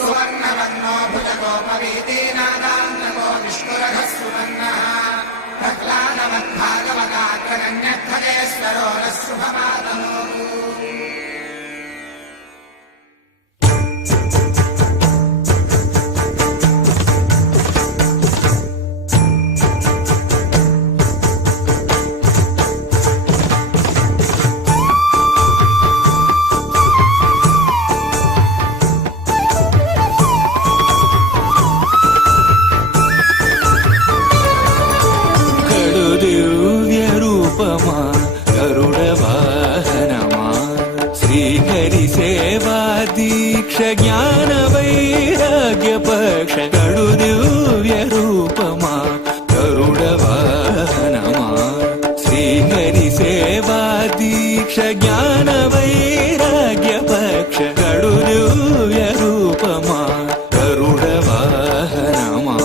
सुवर्णवर्णो भुजगोपवीतीनादान्तको विष्णुरघः सुवर्णः प्रह्लादमद्भागवताग्रगण्यध्वजेश्वरो नः शुभमातनोतु। ज्ञान वैराग्य पक्ष कड़ु दिव्य रूपमा गरुड़ वाहनमा श्रीहरि सेवा दीक्ष ज्ञान वैराग्य पक्ष कड़ु दिव्य रूपमा गरुड़ वाहनमा।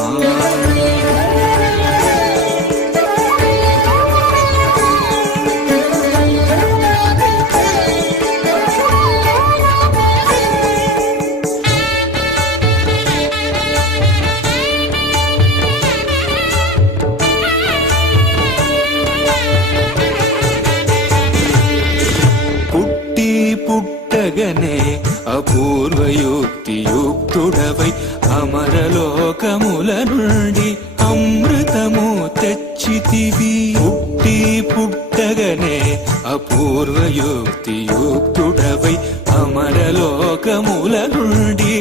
పుట్టగనే అపూర్వయుక్తియుక్తుడవై అమరలోకముల నుండి అమృతము తెచ్చితివి. పుట్టగనే అపూర్వయుక్తియుక్తుడవై అమరలోకముల నుండి